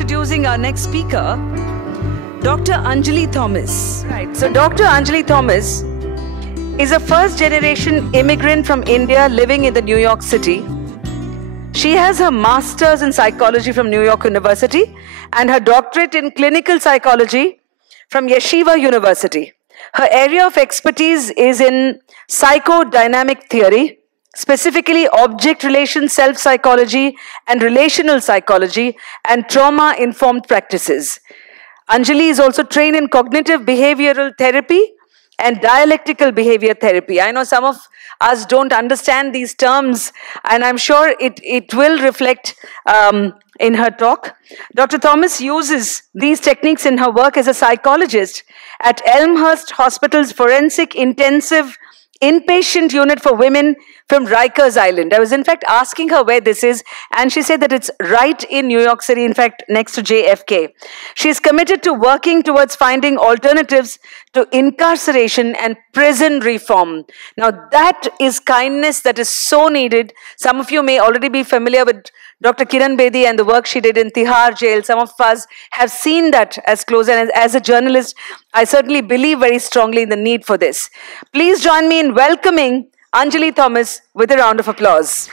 introducing our next speaker, Dr. Anjali Thomas. Right. So Dr. Anjali Thomas is a first-generation immigrant from India living in the New York City. She has her master's in psychology from New York University and her doctorate in clinical psychology from Yeshiva University. Her area of expertise is in psychodynamic theory, specifically object relation self-psychology and relational psychology and trauma-informed practices. Anjali is also trained in cognitive behavioral therapy and dialectical behavior therapy. I know some of us don't understand these terms, and I'm sure it will reflect in her talk. Dr. Thomas uses these techniques in her work as a psychologist at Elmhurst Hospital's forensic intensive inpatient unit for women from Rikers Island. I was in fact asking her where this is, and she said that it's right in New York City, in fact next to JFK. She is committed to working towards finding alternatives to incarceration and prison reform. Now that is kindness that is so needed. Some of you may already be familiar with Dr. Kiran Bedi and the work she did in Tihar jail. Some of us have seen that as close, and as a journalist, I certainly believe very strongly in the need for this. Please join me in welcoming Anjali Thomas with a round of applause.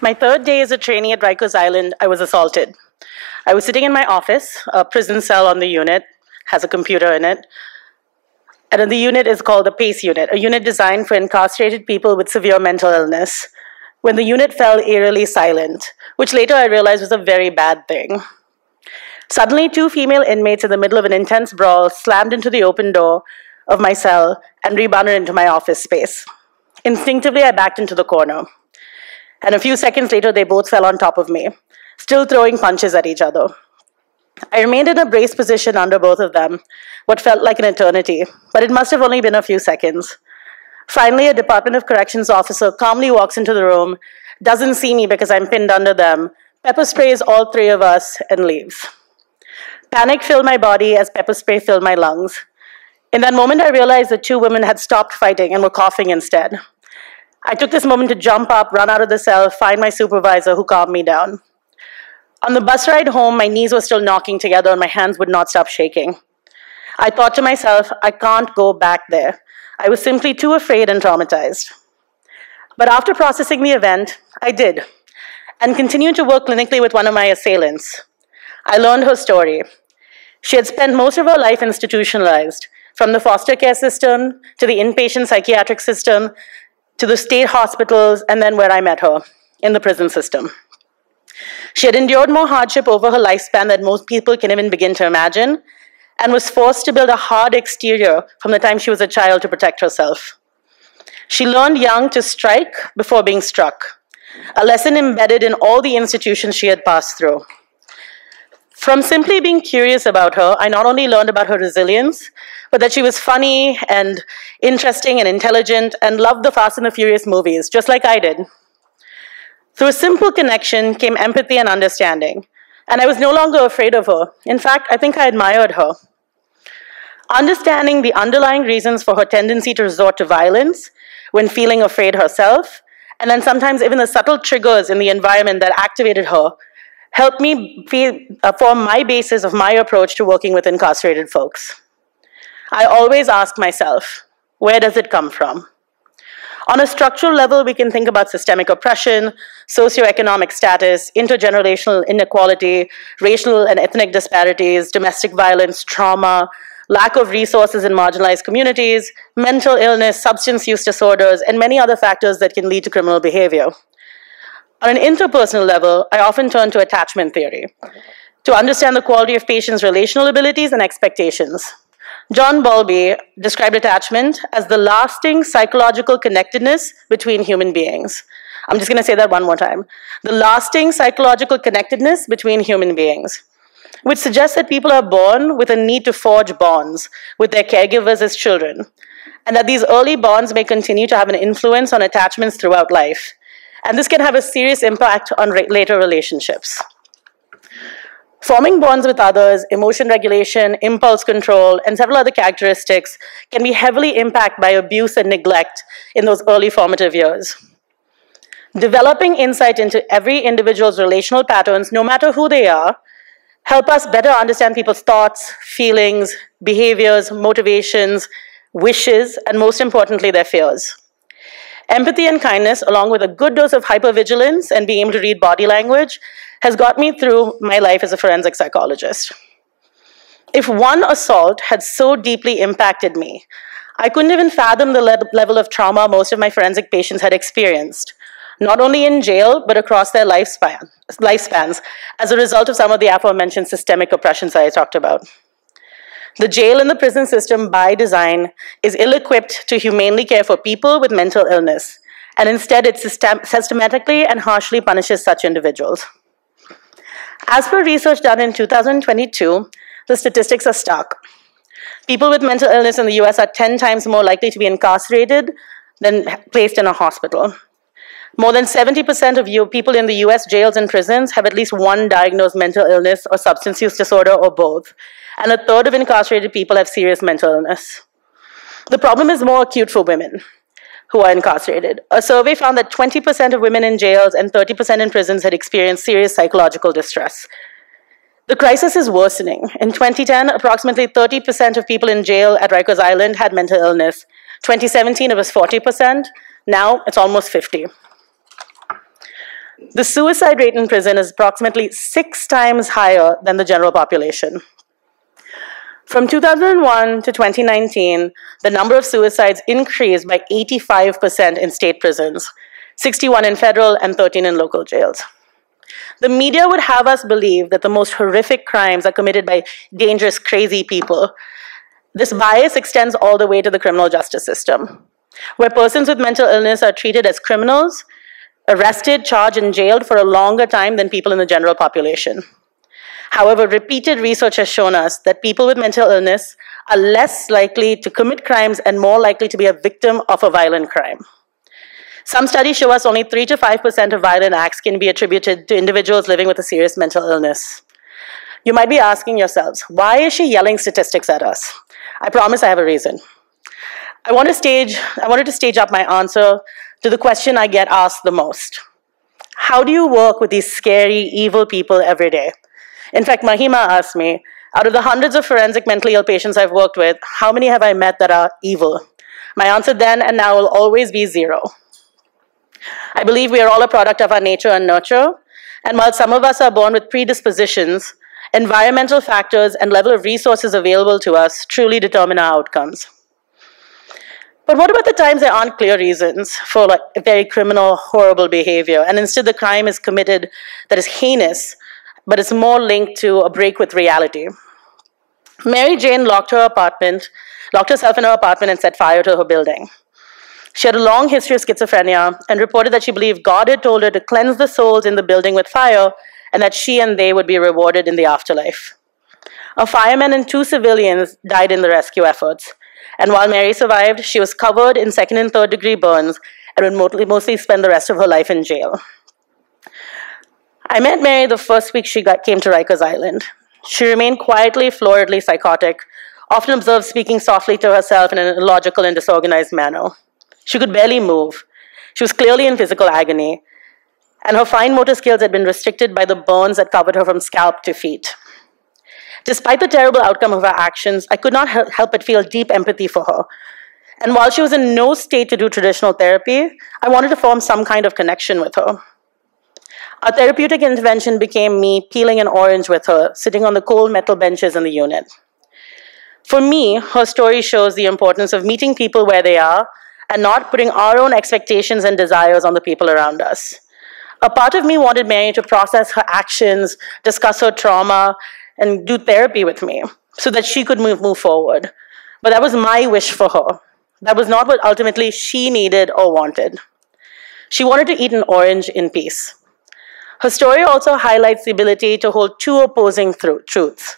My third day as a trainee at Rikers Island, I was assaulted. I was sitting in my office, a prison cell on the unit, has a computer in it. And the unit is called the PACE unit, a unit designed for incarcerated people with severe mental illness. When the unit fell eerily silent, which later I realized was a very bad thing. Suddenly, two female inmates in the middle of an intense brawl slammed into the open door of my cell and rebounded into my office space. Instinctively, I backed into the corner. And a few seconds later, they both fell on top of me, still throwing punches at each other. I remained in a braced position under both of them, what felt like an eternity, but it must have only been a few seconds. Finally, a Department of Corrections officer calmly walks into the room, doesn't see me because I'm pinned under them, pepper sprays all three of us, and leaves. Panic filled my body as pepper spray filled my lungs. In that moment, I realized the two women had stopped fighting and were coughing instead. I took this moment to jump up, run out of the cell, find my supervisor who calmed me down. On the bus ride home, my knees were still knocking together and my hands would not stop shaking. I thought to myself, I can't go back there. I was simply too afraid and traumatized. But after processing the event, I did, and continued to work clinically with one of my assailants. I learned her story. She had spent most of her life institutionalized, from the foster care system to the inpatient psychiatric system to the state hospitals, and then where I met her, in the prison system. She had endured more hardship over her lifespan than most people can even begin to imagine, and was forced to build a hard exterior from the time she was a child to protect herself. She learned young to strike before being struck, a lesson embedded in all the institutions she had passed through. From simply being curious about her, I not only learned about her resilience, but that she was funny and interesting and intelligent and loved the Fast and the Furious movies, just like I did. Through a simple connection came empathy and understanding, and I was no longer afraid of her. In fact, I think I admired her. Understanding the underlying reasons for her tendency to resort to violence when feeling afraid herself, and then sometimes even the subtle triggers in the environment that activated her, helped me form my basis of my approach to working with incarcerated folks. I always ask myself, where does it come from? On a structural level, we can think about systemic oppression, socioeconomic status, intergenerational inequality, racial and ethnic disparities, domestic violence, trauma, lack of resources in marginalized communities, mental illness, substance use disorders, and many other factors that can lead to criminal behavior. On an interpersonal level, I often turn to attachment theory to understand the quality of patients' relational abilities and expectations. John Bowlby described attachment as the lasting psychological connectedness between human beings. I'm just going to say that one more time. The lasting psychological connectedness between human beings, which suggests that people are born with a need to forge bonds with their caregivers as children, and that these early bonds may continue to have an influence on attachments throughout life. And this can have a serious impact on later relationships. Forming bonds with others, emotion regulation, impulse control, and several other characteristics can be heavily impacted by abuse and neglect in those early formative years. Developing insight into every individual's relational patterns, no matter who they are, help us better understand people's thoughts, feelings, behaviors, motivations, wishes, and most importantly, their fears. Empathy and kindness, along with a good dose of hypervigilance and being able to read body language, has got me through my life as a forensic psychologist. If one assault had so deeply impacted me, I couldn't even fathom the level of trauma most of my forensic patients had experienced, not only in jail, but across their lifespans, as a result of some of the aforementioned systemic oppressions that I talked about. The jail and the prison system, by design, is ill-equipped to humanely care for people with mental illness, and instead it systematically and harshly punishes such individuals. As per research done in 2022, the statistics are stark. People with mental illness in the US are 10 times more likely to be incarcerated than placed in a hospital. More than 70% of people in the US jails and prisons have at least one diagnosed mental illness or substance use disorder or both, and a third of incarcerated people have serious mental illness. The problem is more acute for women who are incarcerated. A survey found that 20% of women in jails and 30% in prisons had experienced serious psychological distress. The crisis is worsening. In 2010, approximately 30% of people in jail at Rikers Island had mental illness. 2017, it was 40%. Now, it's almost 50%. The suicide rate in prison is approximately 6 times higher than the general population. From 2001 to 2019, the number of suicides increased by 85% in state prisons, 61 in federal and 13 in local jails. The media would have us believe that the most horrific crimes are committed by dangerous, crazy people. This bias extends all the way to the criminal justice system, where persons with mental illness are treated as criminals, arrested, charged, and jailed for a longer time than people in the general population. However, repeated research has shown us that people with mental illness are less likely to commit crimes and more likely to be a victim of a violent crime. Some studies show us only 3 to 5% of violent acts can be attributed to individuals living with a serious mental illness. You might be asking yourselves, why is she yelling statistics at us? I promise I have a reason. I wanted to stage up my answer to the question I get asked the most. How do you work with these scary, evil people every day? In fact, Mahima asked me, out of the hundreds of forensic mentally ill patients I've worked with, how many have I met that are evil? My answer then and now will always be 0. I believe we are all a product of our nature and nurture, and while some of us are born with predispositions, environmental factors and level of resources available to us truly determine our outcomes. But what about the times there aren't clear reasons for very criminal, horrible behavior, and instead the crime is committed that is heinous, but it's more linked to a break with reality? Mary Jane locked herself in her apartment and set fire to her building. She had a long history of schizophrenia and reported that she believed God had told her to cleanse the souls in the building with fire and that she and they would be rewarded in the afterlife. A fireman and 2 civilians died in the rescue efforts. And while Mary survived, she was covered in 2nd and 3rd degree burns and would mostly spend the rest of her life in jail. I met Mary the first week she came to Rikers Island. She remained quietly, floridly psychotic, often observed speaking softly to herself in an illogical and disorganized manner. She could barely move. She was clearly in physical agony, and her fine motor skills had been restricted by the burns that covered her from scalp to feet. Despite the terrible outcome of her actions, I could not help but feel deep empathy for her. And while she was in no state to do traditional therapy, I wanted to form some kind of connection with her. Our therapeutic intervention became me peeling an orange with her, sitting on the cold metal benches in the unit. For me, her story shows the importance of meeting people where they are and not putting our own expectations and desires on the people around us. A part of me wanted Mary to process her actions, discuss her trauma, and do therapy with me so that she could move forward. But that was my wish for her. That was not what ultimately she needed or wanted. She wanted to eat an orange in peace. Her story also highlights the ability to hold 2 opposing truths.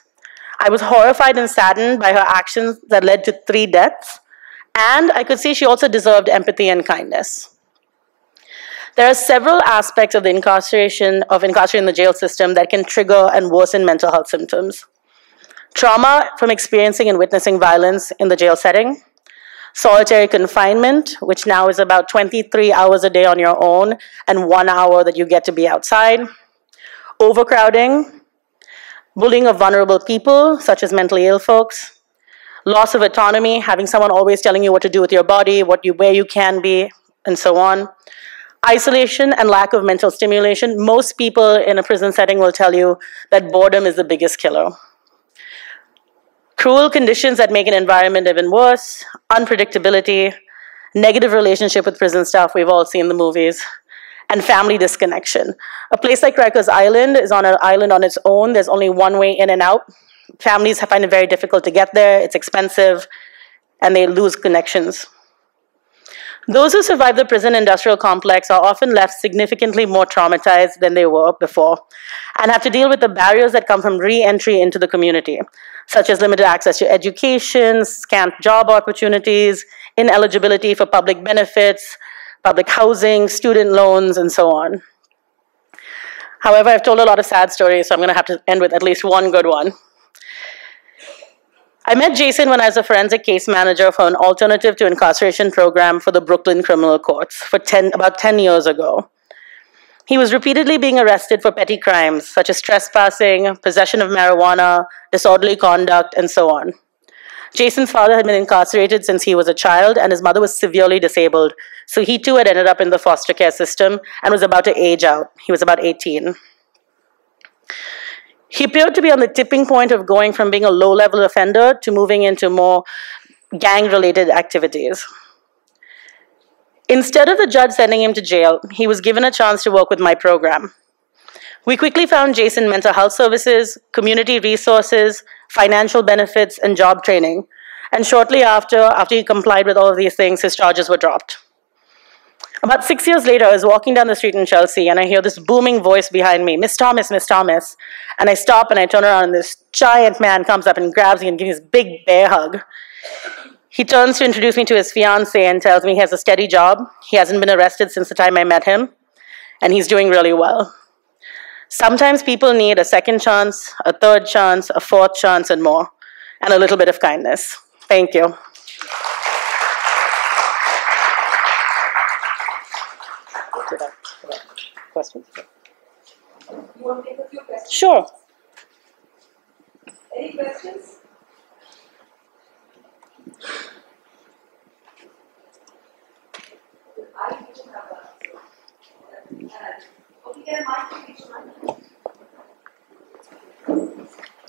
I was horrified and saddened by her actions that led to 3 deaths, and I could see she also deserved empathy and kindness. There are several aspects of the incarceration in the jail system that can trigger and worsen mental health symptoms. Trauma from experiencing and witnessing violence in the jail setting, solitary confinement, which now is about 23 hours a day on your own and 1 hour that you get to be outside, overcrowding, bullying of vulnerable people, such as mentally ill folks, loss of autonomy, having someone always telling you what to do with your body, where you can be, and so on. Isolation and lack of mental stimulation. Most people in a prison setting will tell you that boredom is the biggest killer. Cruel conditions that make an environment even worse, unpredictability, negative relationship with prison staff, we've all seen the movies, and family disconnection. A place like Rikers Island is on an island on its own. There's only one way in and out. Families find it very difficult to get there. It's expensive, and they lose connections. Those who survive the prison industrial complex are often left significantly more traumatized than they were before and have to deal with the barriers that come from re-entry into the community, such as limited access to education, scant job opportunities, ineligibility for public benefits, public housing, student loans, and so on. However, I've told a lot of sad stories, so I'm going to have to end with at least one good one. I met Jason when I was a forensic case manager for an alternative to incarceration program for the Brooklyn criminal courts about 10 years ago. He was repeatedly being arrested for petty crimes, such as trespassing, possession of marijuana, disorderly conduct, and so on. Jason's father had been incarcerated since he was a child, and his mother was severely disabled, so he too had ended up in the foster care system and was about to age out. He was about 18. He appeared to be on the tipping point of going from being a low-level offender to moving into more gang-related activities. Instead of the judge sending him to jail, he was given a chance to work with my program. We quickly found Jason mental health services, community resources, financial benefits, and job training. And shortly after he complied with all of these things, his charges were dropped. About 6 years later, I was walking down the street in Chelsea, and I hear this booming voice behind me, "Miss Thomas, Miss Thomas." And I stop, and I turn around, and this giant man comes up and grabs me and gives me this big bear hug. He turns to introduce me to his fiancée and tells me he has a steady job. He hasn't been arrested since the time I met him, and he's doing really well. Sometimes people need a second chance, a third chance, a fourth chance, and more, and a little bit of kindness. Thank you. Questions? You want to take a few questions? Sure. Any questions?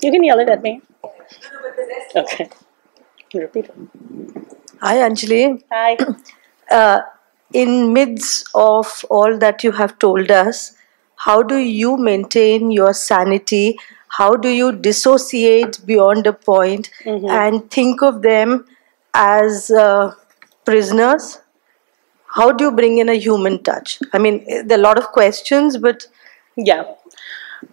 You can yell it at me. Okay. Can you repeat it? Hi, Anjali. Hi. In midst of all that you have told us, how do you maintain your sanity? How do you dissociate beyond a point and think of them as prisoners? How do you bring in a human touch? I mean, there are a lot of questions, but... Yeah.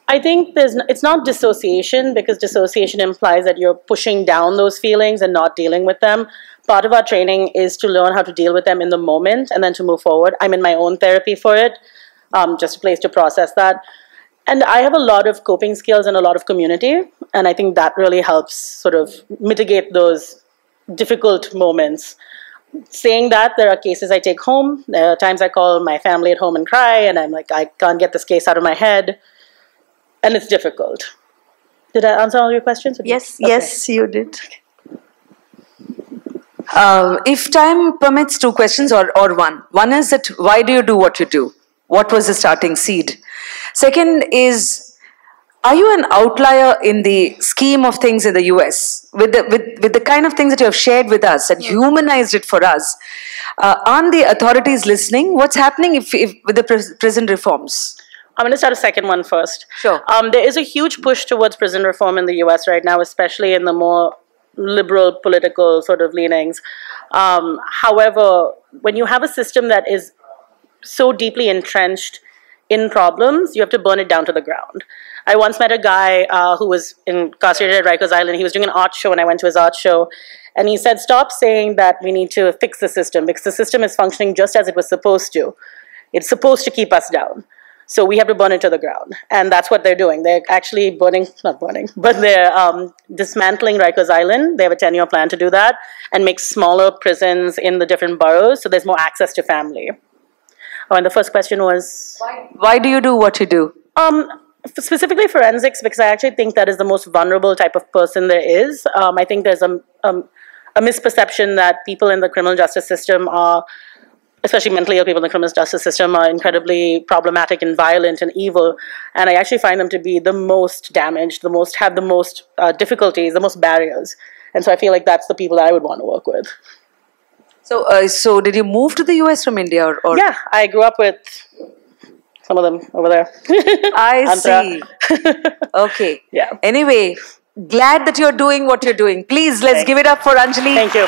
I think it's not dissociation, because dissociation implies that you're pushing down those feelings and not dealing with them. Part of our training is to learn how to deal with them in the moment and then to move forward. I'm in my own therapy for it, just a place to process that. And I have a lot of coping skills and a lot of community, and I think that really helps sort of mitigate those difficult moments. Saying that, there are cases I take home. There are times I call my family at home and cry, and I'm like, I can't get this case out of my head. And it's difficult. Did I answer all your questions? Yes, okay. Yes, you did. If time permits, two questions or one. One is that why do you do what you do? What was the starting seed? Second is, are you an outlier in the scheme of things in the US? With the kind of things that you have shared with us and humanized it for us, aren't the authorities listening? What's happening if with the prison reforms? I'm going to start a second one first. Sure. There is a huge push towards prison reform in the US right now, especially in the more liberal political sort of leanings. However, when you have a system that is so deeply entrenched in problems, you have to burn it down to the ground. I once met a guy who was incarcerated at Rikers Island. He was doing an art show, and I went to his art show. And he said, stop saying that we need to fix the system, because the system is functioning just as it was supposed to. It's supposed to keep us down. So we have to burn it to the ground. And that's what they're doing. They're actually not burning, but they're dismantling Rikers Island. They have a 10-year plan to do that and make smaller prisons in the different boroughs so there's more access to family. Oh, and the first question was? Why do you do what you do? Specifically forensics, because I actually think that is the most vulnerable type of person there is. I think there's a misperception that people in the criminal justice system are, especially mentally ill people in the criminal justice system, are incredibly problematic and violent and evil. And I actually find them to be the most damaged, have the most difficulties, the most barriers. And so I feel like that's the people that I would want to work with. So did you move to the US from India? Or? Yeah, I grew up with some of them over there. I see. Okay. Yeah. Anyway, glad that you're doing what you're doing. Please, let's give it up for Anjali. Thank you.